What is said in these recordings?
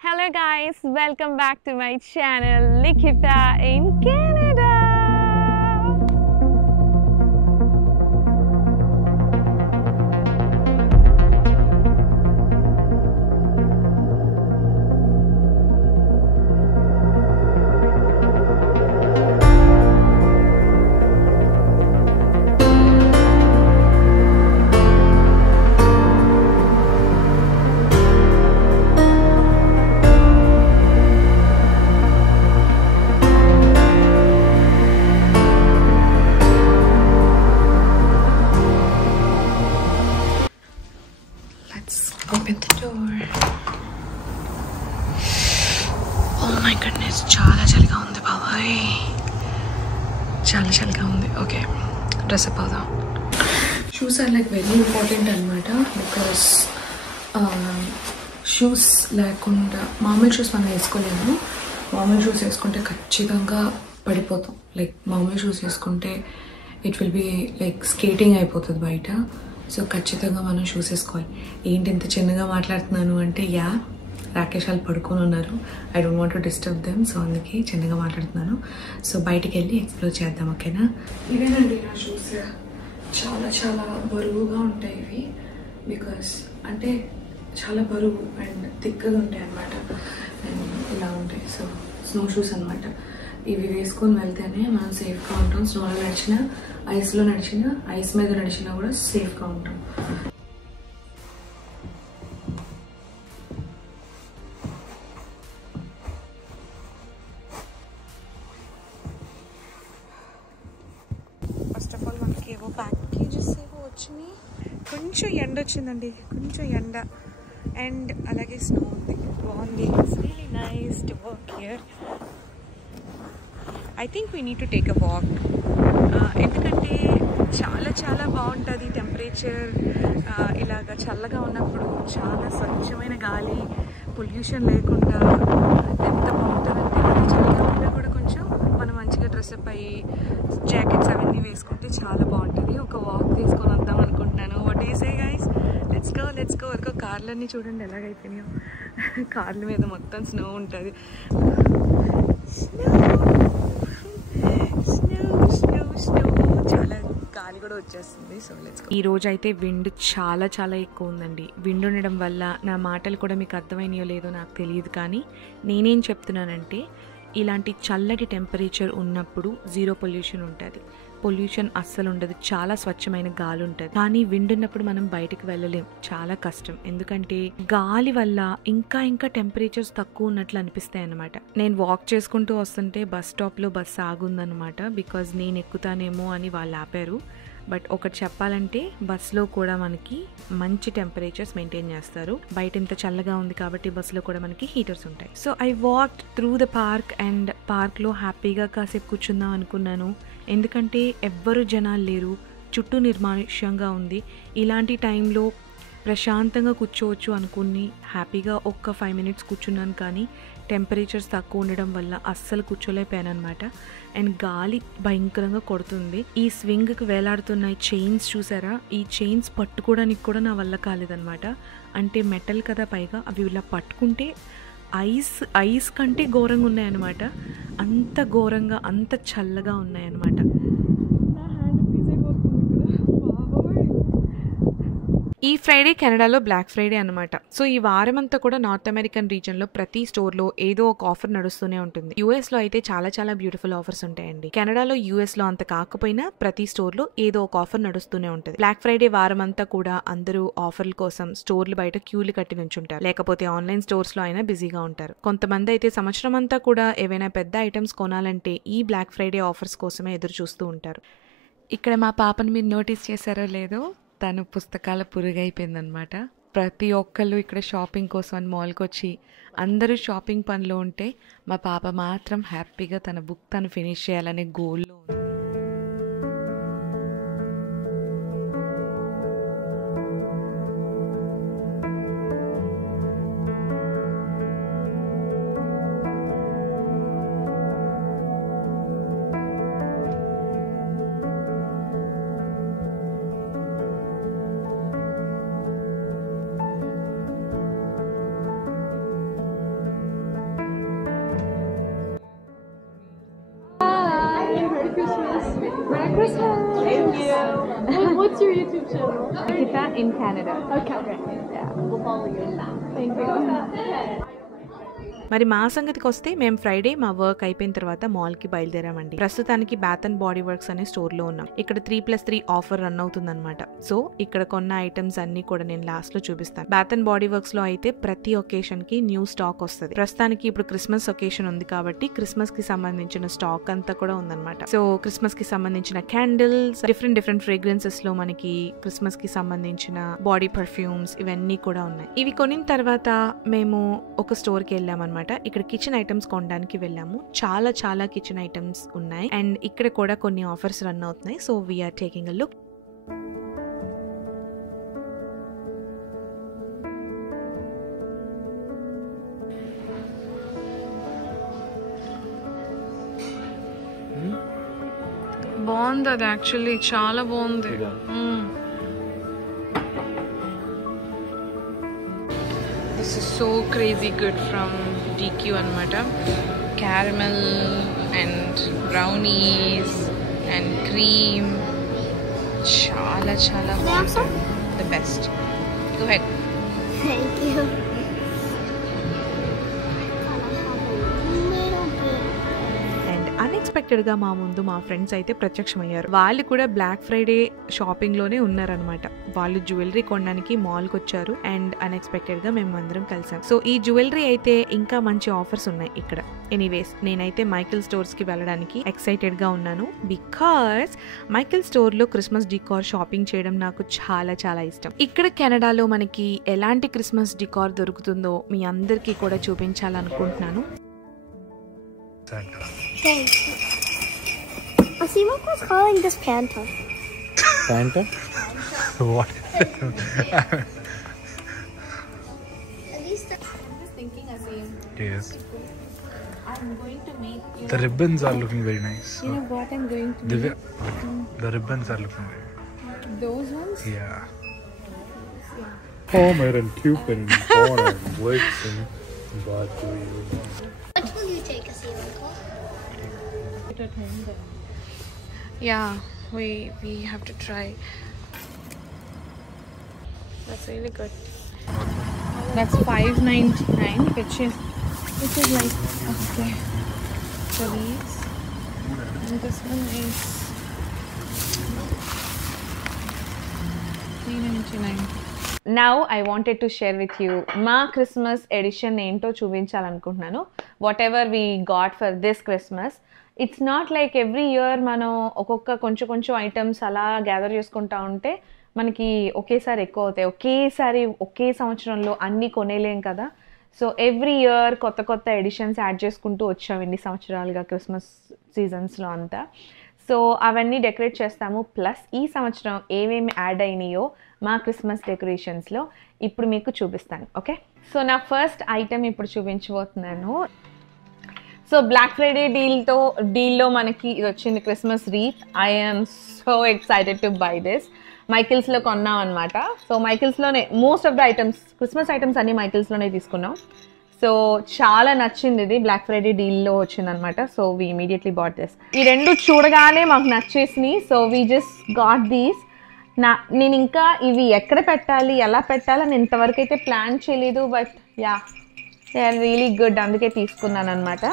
Hello guys, welcome back to my channel Likita in Canada. Open the door. Oh my goodness, చాలా చలిగా ఉంది బాబాయ్, చాలా చలిగా ఉంది. ఓకే, డ్రెస్ అప్ అవుదాం. Shoes are like very important అనమాట. బికాస్ షూస్ లేకుండా మామూలు షూస్ మనం వేసుకోలేము. మామూలు షూస్ వేసుకుంటే ఖచ్చితంగా పడిపోతాం. లైక్ మామూలు షూస్ వేసుకుంటే it will be like skating అయిపోతుంది బయట. సో ఖచ్చితంగా మనం షూస్ వేసుకోవాలి. ఏంటి ఇంత చిన్నగా మాట్లాడుతున్నాను అంటే, రాకేష్ వాళ్ళు పడుకొని ఉన్నారు. I don't want to disturb them. So అందుకే చిన్నగా మాట్లాడుతున్నాను. సో బయటికి వెళ్ళి ఎక్స్ప్లోర్ చేద్దాం, ఓకేనా? ఇవేనండి నా షూస్. చాలా చాలా బరువుగా ఉంటాయి ఇవి. బికాస్ అంటే చాలా బరువు అండ్ థిక్గా ఉంటాయి అన్నమాట. అండ్ ఇలా ఉంటాయి. సో స్నో షూస్ అనమాట. ఇవి వేసుకొని వెళ్తేనే మనం సేఫ్గా ఉంటాం. స్నోలో నడిచినా, ఐస్లో నడిచినా, ఐస్ మీద నడిచినా కూడా సేఫ్గా ఉంటాం. ఫస్ట్ ఆఫ్ ఆల్ మనకి ఏవో ప్యాకేజెస్ ఏవో వచ్చినాయి. కొంచెం ఎండ వచ్చిందండి, కొంచెం ఎండ. అండ్ అలాగే స్నో ఉంది. బాగుంది. It's really nice to work here. I think we need to take a walk. ఎందుకంటే చాలా చాలా బాగుంటుంది టెంపరేచర్. ఇలాగ చల్లగా ఉన్నప్పుడు చాలా స్వచ్ఛమైన గాలి, పొల్యూషన్ లేకుండా ఎంత బాగుంటుందంటే, అది చల్లగా ఉన్నా కూడా కొంచెం మనం మంచిగా డ్రెస్అప్ అయ్యి జాకెట్స్ అవన్నీ వేసుకుంటే చాలా బాగుంటుంది. ఒక వాక్ తీసుకొని వద్దాం అనుకుంటున్నాను. What is a guys, let's go. ఒక కార్లన్నీ చూడండి ఎలాగైపోయినాయో. కార్ల మీద మొత్తం స్నో ఉంటుంది. చాలా గాలి కూడా వచ్చేస్తుంది. So let's go. ఈ రోజు అయితే విండ్ చాలా చాలా ఎక్కువ ఉందండి. విండ్ ఉండడం వల్ల నా మాటలు కూడా మీకు అర్థమైనాయో లేదో నాకు తెలియదు, కానీ నేనేం చెప్తున్నానంటే, ఇలాంటి చల్లటి టెంపరేచర్ ఉన్నప్పుడు జీరో పొల్యూషన్ ఉంటుంది. పొల్యూషన్ అస్సలు ఉండదు. చాలా స్వచ్ఛమైన గాలి ఉంటుంది. కానీ విండ్ ఉన్నప్పుడు మనం బయటకు వెళ్ళలేం, చాలా కష్టం. ఎందుకంటే గాలి వల్ల ఇంకా టెంపరేచర్స్ తక్కువ ఉన్నట్లు అనిపిస్తాయి అన్నమాట. నేను వాక్ చేసుకుంటూ వస్తుంటే బస్ స్టాప్లో బస్ ఆగుందన్నమాట. బికాజ్ నేను ఎక్కుతానేమో అని వాళ్ళు ఆపారు. బట్ ఒకటి చెప్పాలంటే, బస్లో కూడా మనకి మంచి టెంపరేచర్స్ మెయింటైన్ చేస్తారు. బయట ఇంత చల్లగా ఉంది కాబట్టి బస్సులో కూడా మనకి హీటర్స్ ఉంటాయి. So I walked through the park and పార్క్లో హ్యాపీగా కాసేపు కూర్చుందాం అనుకున్నాను. ఎందుకంటే ఎవ్వరు జనాలు లేరు, చుట్టూ నిర్మానుష్యంగా ఉంది. ఇలాంటి టైంలో ప్రశాంతంగా కూర్చోవచ్చు అనుకుని హ్యాపీగా ఒక్క 5 minutes కూర్చున్నాను. కానీ టెంపరేచర్స్ తక్కువ ఉండడం వల్ల అస్సలు కూర్చోలేకపోయాను అనమాట. అండ్ గాలి భయంకరంగా కొడుతుంది. ఈ స్వింగ్కి వేలాడుతున్న చైన్స్ చూసారా? ఈ చైన్స్ పట్టుకోవడానికి కూడా నా వల్ల కాలేదనమాట. అంటే మెటల్ కదా, పైగా అవి ఇలా పట్టుకుంటే ఐస్ కంటే ఘోరంగా ఉన్నాయన్నమాట. అంత ఘోరంగా, అంత చల్లగా ఉన్నాయన్నమాట. ఈ ఫ్రైడే కెనడాలో బ్లాక్ ఫ్రైడే అనమాట. సో ఈ వారం అంతా కూడా నార్త్ అమెరికన్ రీజన్లో ప్రతి స్టోర్లో ఏదో ఒక ఆఫర్ నడుస్తూనే ఉంటుంది. యూఎస్లో అయితే చాలా చాలా బ్యూటిఫుల్ ఆఫర్స్ ఉంటాయండి. కెనడాలో యూఎస్లో అంత కాకపోయినా ప్రతి స్టోర్లో ఏదో ఒక ఆఫర్ నడుస్తూనే ఉంటుంది. బ్లాక్ ఫ్రైడే వారం అంతా కూడా అందరూ ఆఫర్ల కోసం స్టోర్లు బయట క్యూలు కట్టి నుంచుంటారు. లేకపోతే ఆన్లైన్ స్టోర్స్లో అయినా బిజీగా ఉంటారు. కొంతమంది అయితే సంవత్సరం అంతా కూడా ఏవైనా పెద్ద ఐటమ్స్ కొనాలంటే ఈ బ్లాక్ ఫ్రైడే ఆఫర్స్ కోసమే ఎదురు చూస్తూ ఉంటారు. ఇక్కడ మా పాపను మీరు నోటీస్ చేశారో లేదో, తను పుస్తకాల పురుగైపోయిందనమాట. ప్రతి ఒక్కళ్ళు ఇక్కడ షాపింగ్ కోసం అని మాల్కి వచ్చి అందరూ షాపింగ్ పనిలో ఉంటే, మా పాప మాత్రం హ్యాపీగా తన బుక్ తను ఫినిష్ చేయాలనే గోల్లో ఉంది. Christmas. Thank you. What's your YouTube channel? Nikita in Canada. Okay. Yeah, we'll follow you. Thank you. మరి మా సంగతికి వస్తే మేము ఫ్రైడే మా వర్క్ అయిపోయిన తర్వాత మాల్కి బయలుదేరామండి. ప్రస్తుతానికి బాత్ అండ్ బాడీ వర్క్స్ అనే స్టోర్లో ఉన్నాం. ఇక్కడ 3+3 ఆఫర్ రన్ అవుతుంది అనమాట. సో ఇక్కడ కొన్న ఐటమ్స్ అన్ని కూడా నేను లాస్ట్ లో చూపిస్తాను. బాత్ అండ్ బాడీ వర్క్స్ లో అయితే ప్రతి ఒకేషన్ కి న్యూ స్టాక్ వస్తుంది. ప్రస్తుతానికి ఇప్పుడు క్రిస్మస్ ఒకేషన్ ఉంది కాబట్టి క్రిస్మస్ కి సంబంధించిన స్టాక్ అంతా కూడా ఉందన్నమాట. సో క్రిస్మస్ కి సంబంధించిన క్యాండిల్స్, డిఫరెంట్ ఫ్రేగ్రెన్సెస్ లో మనకి క్రిస్మస్ కి సంబంధించిన బాడీ పర్ఫ్యూమ్స్ ఇవన్నీ కూడా ఉన్నాయి. ఇవి కొనిన తర్వాత మేము ఒక స్టోర్ కి వెళ్ళామన్నమాట. ఇక్కడ కిచెన్ ఐటమ్స్ కొనడానికి వెళ్ళాము. చాలా కిచెన్ ఐటమ్స్ ఉన్నాయి అండ్ ఇక్కడ కూడా కొన్ని ఆఫర్స్ రన్ అవుతున్నాయి. So we're taking a look. బాగుంది అది, యాక్చువల్లీ చాలా బాగుంది. This is so crazy good from DQ anamata. Caramel and brownies and cream. Chala awesome. The best. Go ahead. Thank you. Unexpected గా మా ముందు మా ఫ్రెండ్స్ అయితే ప్రత్యక్షమయ్యారు. వాళ్ళు కూడా బ్లాక్ ఫ్రైడే షాపింగ్ లోనే ఉన్నారనమాట. వాళ్ళు జ్యువెలరీ కొనడానికి మాల్ కి వచ్చారు అండ్ అన్ఎక్స్పెక్టెడ్ గా మేము అందరం కలిసాం. సో ఈ జ్యువెలరీ అయితే ఇంకా మంచి ఆఫర్స్ ఉన్నాయి ఇక్కడ. ఎనీవేస్ నేనైతే మైకిల్ స్టోర్స్ కి వెళ్ళడానికి ఎక్సైటెడ్ గా ఉన్నాను. బికాస్ మైకిల్ స్టోర్ లో క్రిస్మస్ డికార్ షాపింగ్ చేయడం నాకు చాలా ఇష్టం. ఇక్కడ కెనడాలో మనకి ఎలాంటి క్రిస్మస్ డికార్ దొరుకుతుందో మీ అందరికీ కూడా చూపించాలనుకుంటున్నాను. Thank you. Asima was calling this Panta. Panta? What? At least I'm just thinking, Asim. Yes. I'm going to make The ribbons are looking very nice. You know what I'm going to make? The ribbons are looking very Those ones? Yeah. Homer and Cupid and Thor and Blitzen. But which will you take, Asima? Yeah, we have to try. That's really good. That's $5.99, which is like okay. So these and this one is $3.99. Now I wanted to share with you మా Christmas edition ఏంటో చూపించాలనుకుంటున్నాను. What ever we got for this Christmas. It's not like every year మనం ఒక్కొక్క కొంచెం items అలా gather చేసుకుంటా ఉంటే మనకి ఒకేసారి ఎక్కువ అవుతాయి. ఒకే సంవత్సరంలో అన్నీ కొనేలేం కదా. సో ఎవ్రీ ఇయర్ కొత్త ఎడిషన్స్ యాడ్ చేసుకుంటూ వచ్చాము ఇన్ని సంవత్సరాలుగా క్రిస్మస్ సీజన్స్లో అంతా. సో అవన్నీ డెకరేట్ చేస్తాము. ప్లస్ ఈ సంవత్సరం ఏమేమి యాడ్ అయినాయో మా క్రిస్మస్ డెకరేషన్స్లో ఇప్పుడు మీకు చూపిస్తాను. ఓకే, సో నా ఫస్ట్ ఐటమ్ ఇప్పుడు చూపించబోతున్నాను. సో బ్లాక్ ఫ్రైడే డీల్లో మనకి ఇది వచ్చింది, Christmas wreath. I am so excited to buy this. మైకిల్స్లో కొన్నాం అనమాట. సో మైకిల్స్లోనే most of the items, Christmas items అన్నీ మైకిల్స్లోనే తీసుకున్నాం. సో చాలా నచ్చింది, ఇది బ్లాక్ ఫ్రైడే డీల్లో వచ్చింది అనమాట. So we immediately bought this. ఈ రెండు చూడగానే మాకు నచ్చేసినాయి. So we just got these. నేను ఇంకా ఇవి ఎక్కడ పెట్టాలి, ఎలా పెట్టాలని ఇంతవరకు అయితే ప్లాన్ చేయలేదు. But yeah, they are really good, అందుకే తీసుకున్నాను అనమాట.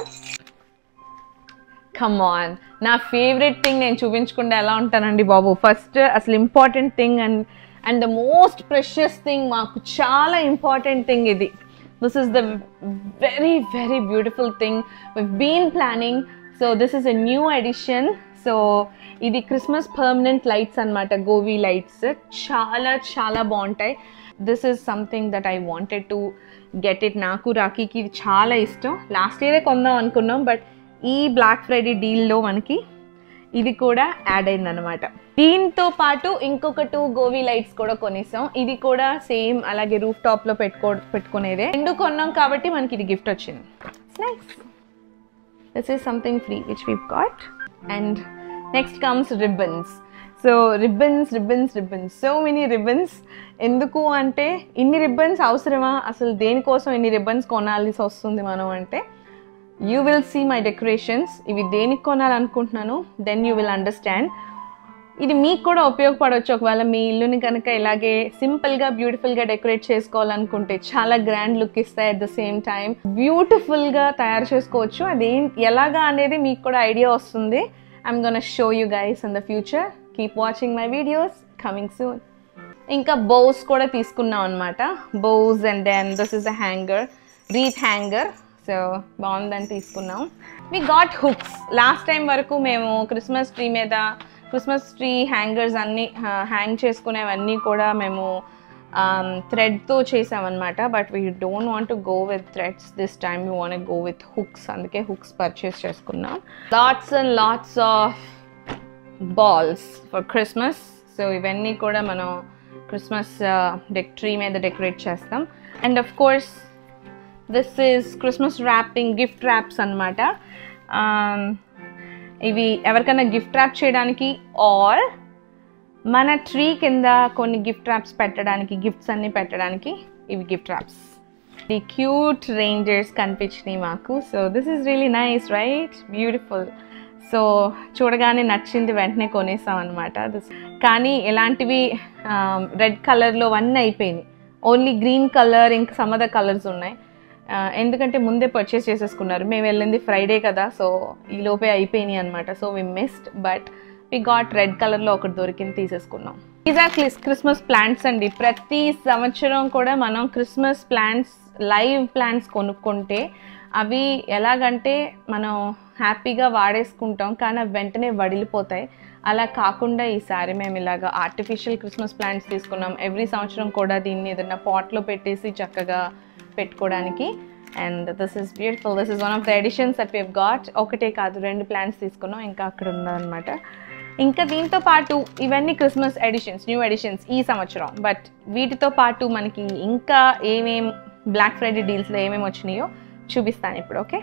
కమ్ ఆన్, నా ఫేవరెట్ థింగ్ నేను చూపించకుండా ఎలా ఉంటానండి బాబు. ఫస్ట్ అసలు important thing and the most precious thing, మాకు చాలా ఇంపార్టెంట్ థింగ్ ఇది. This is the very beautiful thing we've been planning. So this is a new addition. So ఇది క్రిస్మస్ పర్మనెంట్ లైట్స్ అనమాట, గోవీ లైట్స్. చాలా బాగుంటాయి. This is something that I wanted to get it. నాకు రాఖీకి ఇది చాలా ఇష్టం. Last ఇయరే కొందాం అనుకున్నాం, బట్ ఈ బ్లాక్ ఫ్రైడే డీల్లో మనకి ఇది కూడా యాడ్ అయిందనమాట. దీంతో పాటు ఇంకొక 2 గోవీ లైట్స్ కూడా కొనేసాం. ఇది కూడా సేమ్ అలాగే రూఫ్ టాప్లో పెట్టుకునేదే. 2 కొన్నాం కాబట్టి మనకి ఇది గిఫ్ట్ వచ్చింది. Nice. This is something free which weave got. And next comes ribbons. So ribbons, so many ribbons. ఎందుకు అంటే ఇన్ని రిబ్బన్స్ అవసరమా, అసలు దేనికోసం ఇన్ని రిబ్బన్స్ కొనాల్సి వస్తుంది మనం అంటే, you will see my decorations. ఇవి దేనికి కొనాలనుకుంటున్నాను, దెన్ యూ విల్ అండర్స్టాండ్. ఇది మీకు కూడా ఉపయోగపడవచ్చు. ఒకవేళ మీ ఇల్లుని కనుక ఇలాగే సింపుల్గా బ్యూటిఫుల్గా డెకరేట్ చేసుకోవాలనుకుంటే చాలా గ్రాండ్ లుక్ ఇస్తాయి. అట్ ద సేమ్ టైం బ్యూటిఫుల్గా తయారు చేసుకోవచ్చు. అది ఎలాగా అనేది మీకు కూడా ఐడియా వస్తుంది. I'm gonna show you guys in the future. Keep watching my videos, coming soon. ఇంకా బౌస్ కూడా తీసుకున్నాం అనమాట. Bows and then this is a hanger, wreath hanger. So బాగుందని తీసుకున్నాం. We got hooks. Last time వరకు మేము Christmas tree hangers అన్నీ hang చేసుకునేవన్నీ కూడా మేము థ్రెడ్తో చేసామన్నమాట. But we don't want to go with threads this time. We want go with hooks. అందుకే హుక్స్ పర్చేస్ చేసుకున్నాం. Lots and lots of balls for Christmas. So ఇవన్నీ కూడా మనం క్రిస్మస్ ట్రీ మీద డెకరేట్ చేస్తాం. And of course this is Christmas wrapping, gift wraps అనమాట. ఇవి ఎవరికైనా గిఫ్ట్ ర్యాప్ చేయడానికి ఆర్ మన ట్రీ కింద కొన్ని గిఫ్ట్ ర్యాప్స్ పెట్టడానికి, గిఫ్ట్స్ అన్నీ పెట్టడానికి ఇవి గిఫ్ట్ ర్యాప్స్. ఈ క్యూట్ రేంజర్స్ కనిపించినాయి మాకు. So this is really nice, right? Beautiful. So చూడగానే నచ్చింది, వెంటనే కొనేసాం అనమాట. కానీ ఇలాంటివి రెడ్ కలర్లో అన్నీ అయిపోయినాయి. ఓన్లీ గ్రీన్ కలర్, ఇంకా సమ్ అదర్ కలర్స్ ఉన్నాయి. ఎందుకంటే ముందే పర్చేస్ చేసేసుకున్నారు. మేము వెళ్ళింది ఫ్రైడే కదా, సో ఈ లోపే అయిపోయినాయి అనమాట. So we missed, but we got red కలర్లో ఒకటి దొరికింది, తీసేసుకున్నాం. దీస్ ఆర్ క్రిస్మస్ ప్లాంట్స్ అండి. ప్రతి సంవత్సరం కూడా మనం క్రిస్మస్ ప్లాంట్స్, లైవ్ ప్లాంట్స్ కొనుక్కుంటే అవి ఎలాగంటే మనం హ్యాపీగా వాడేసుకుంటాం, కానీ అవి వెంటనే వడిలిపోతాయి. అలా కాకుండా ఈసారి మేము ఇలాగ ఆర్టిఫిషియల్ క్రిస్మస్ ప్లాంట్స్ తీసుకున్నాం. ఎవ్రీ సంవత్సరం కూడా దీన్ని ఏదైనా పాట్లో పెట్టేసి చక్కగా పెట్టుకోవడానికి. And this is beautiful. This is one of the editions that we have got. ఒకటే కాదు, 2 ప్లాంట్స్ తీసుకున్నాం, ఇంకా అక్కడ ఉందన్నమాట. ఇంకా దీంతో పాటు ఇవన్నీ క్రిస్మస్ ఎడిషన్స్, న్యూ ఎడిషన్స్ ఈ సంవత్సరం. బట్ వీటితో పాటు మనకి ఇంకా ఏమేం బ్లాక్ ఫ్రైడే డీల్స్లో ఏమేమి వచ్చినాయో చూపిస్తాను ఇప్పుడు. Okay,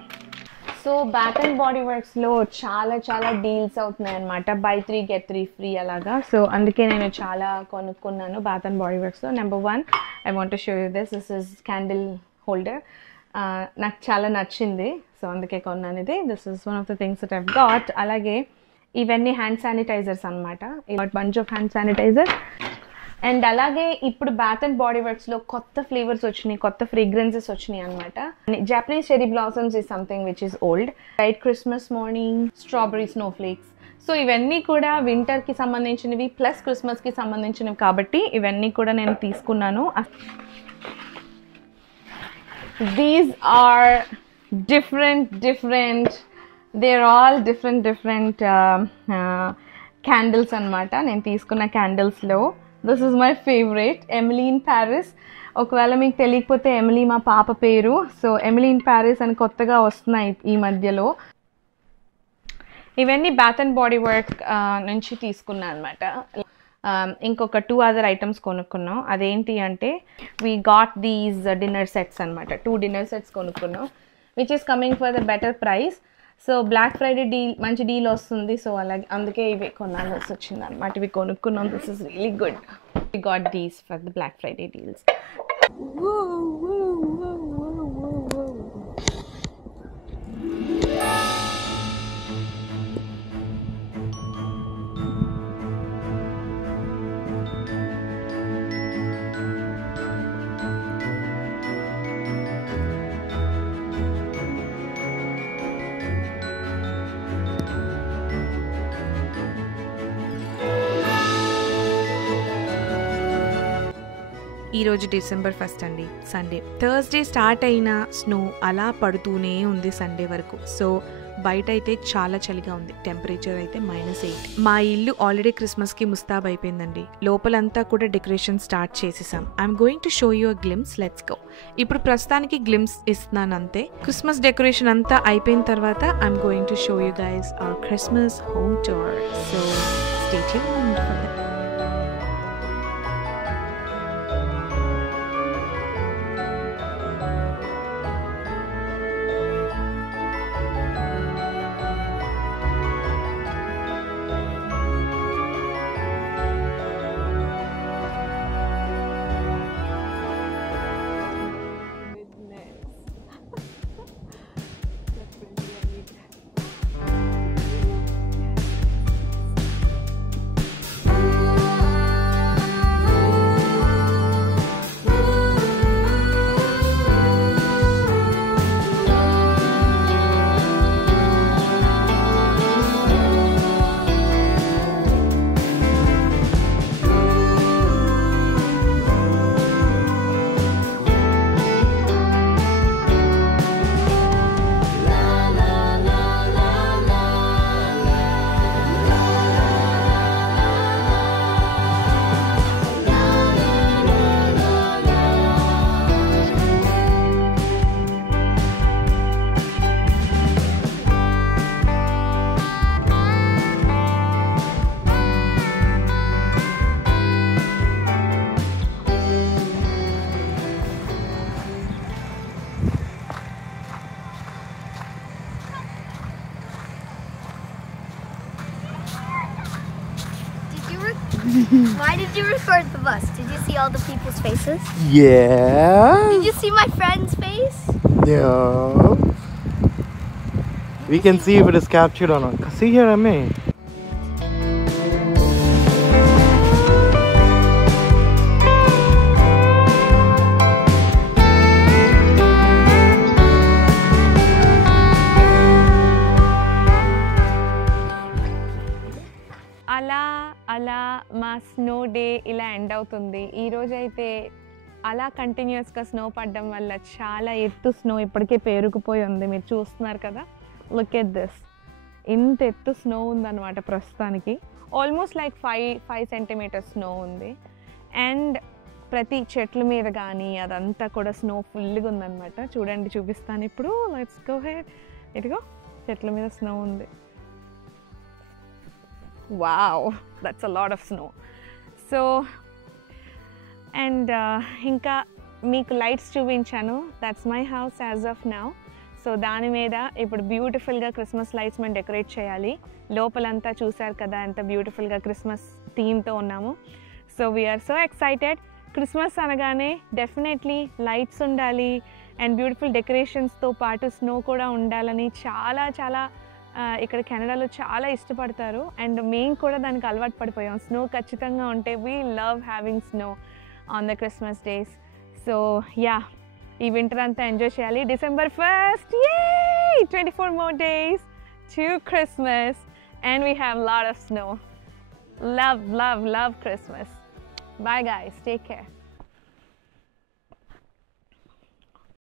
so bath and body వర్క్స్లో చాలా డీల్స్ అవుతున్నాయి అనమాట. buy 3 get 3 free అలాగా. సో అందుకే నేను చాలా కొనుక్కున్నాను బ్యాత్ అండ్ బాడీ వర్క్స్లో. Number 1, I want to show you this is candle holder. నాకు చాలా నచ్చింది, సో అందుకే కొన్నాను ఇది. This is one of the things that I've got. అలాగే ఇవన్నీ హ్యాండ్ శానిటైజర్స్ అనమాట. Bunch of hand sanitizer. And అలాగే ఇప్పుడు బ్యాత్ అండ్ బాడీ వర్క్స్లో కొత్త ఫ్లేవర్స్ వచ్చినాయి, కొత్త ఫ్రేగ్రెన్సెస్ వచ్చినాయి అనమాట. Japanese cherry blossoms is something which is old. White Christmas morning, strawberry snowflakes. So ఇవన్నీ కూడా వింటర్కి సంబంధించినవి ప్లస్ క్రిస్మస్కి సంబంధించినవి కాబట్టి ఇవన్నీ కూడా నేను తీసుకున్నాను. These are different. They're all different candles అనమాట. నేను తీసుకున్న క్యాండిల్స్లో this is my favourite, Emily in Paris. ఒకవేళ మీకు తెలియకపోతే ఎమిలీ మా పాప పేరు. సో ఎమిలీ ఇన్ ప్యారిస్ అని కొత్తగా వస్తున్నాయి ఈ మధ్యలో. ఇవన్నీ బ్యాత్ అండ్ బాడీ వర్క్ నుంచి తీసుకున్నాను అనమాట. ఇంకొక 2 అదర్ ఐటమ్స్ కొనుక్కున్నాం. అదేంటి అంటే we got these dinner sets అనమాట. 2 డిన్నర్ సెట్స్ కొనుక్కున్నాం, which is coming for the better price. So black Friday deal, మంచి డీల్ వస్తుంది. సో అలాగే అందుకే ఇవి కొనాల్సి వచ్చింది అనమాట. ఇవి కొనుక్కున్నాం. This is really good. We got these for the black Friday deals. ఈరోజు December 1 అండి, సండే. థర్స్డే స్టార్ట్ అయిన స్నో అలా పడుతూనే ఉంది సండే వరకు. సో బయట అయితే చాలా చలిగా ఉంది. టెంపరేచర్ అయితే -8. మా ఇల్లు ఆల్రెడీ క్రిస్మస్కి ముస్తాబ్ అయిపోయిందండి. లోపలంతా కూడా డెకరేషన్ స్టార్ట్ చేసేసాం. I'm going to show you a glimpse. Let's go. ఇప్పుడు ప్రస్తుతానికి గ్లిమ్స్ ఇస్తున్నాను అంతే. క్రిస్మస్ డెకరేషన్ అంతా అయిపోయిన తర్వాత I'm going to show you guys our Christmas home tour. So stay tuned for that. Why did you record the bus? Did you see all the people's faces? Yeah. Did you see my friend's face? Yeah. We can see if it is captured or not. See here, Ame. అలా మా snow day ఇలా end అవుతుంది. ఈరోజు అయితే అలా కంటిన్యూస్గా snow పడడం వల్ల చాలా ఎత్తు స్నో ఇప్పటికే పేరుకుపోయి ఉంది. మీరు చూస్తున్నారు కదా, లుక్ ఎట్ దిస్. ఇంత ఎత్తు స్నో ఉందన్నమాట ప్రస్తుతానికి. ఆల్మోస్ట్ లైక్ 5 సెంటీమీటర్స్ స్నో ఉంది. అండ్ ప్రతి చెట్ల మీద కానీ అదంతా కూడా స్నో ఫుల్గా ఉందన్నమాట. చూడండి, చూపిస్తాను ఇప్పుడు. Let's go head. ఇదిగో చెట్ల మీద స్నో ఉంది. Wow, that's a lot of snow. So and ఇంకా మీకు లైట్స్ చూపించాను. That's my house as of now. So దాని మీద ఇప్పుడు బ్యూటిఫుల్గా క్రిస్మస్ లైట్స్ మేము డెకరేట్ చేయాలి. లోపలంతా చూసారు కదా ఎంత బ్యూటిఫుల్గా క్రిస్మస్ థీమ్తో ఉన్నాము. So we're so excited. Christmas అనగానే డెఫినెట్లీ లైట్స్ ఉండాలి అండ్ బ్యూటిఫుల్ డెకరేషన్స్తో పాటు స్నో కూడా ఉండాలని చాలా చాలా ఇక్కడ కెనడాలో చాలా ఇష్టపడతారు. అండ్ మేము కూడా దానికి అలవాటు పడిపోయాం. స్నో ఖచ్చితంగా ఉంటే we love having snow on the Christmas days. So yeah, ఈ వింటర్ అంతా ఎంజాయ్ చేయాలి. December 1st, yay! 24 more days to Christmas and we have a lot of snow. Love, love, love Christmas. Bye guys, take care.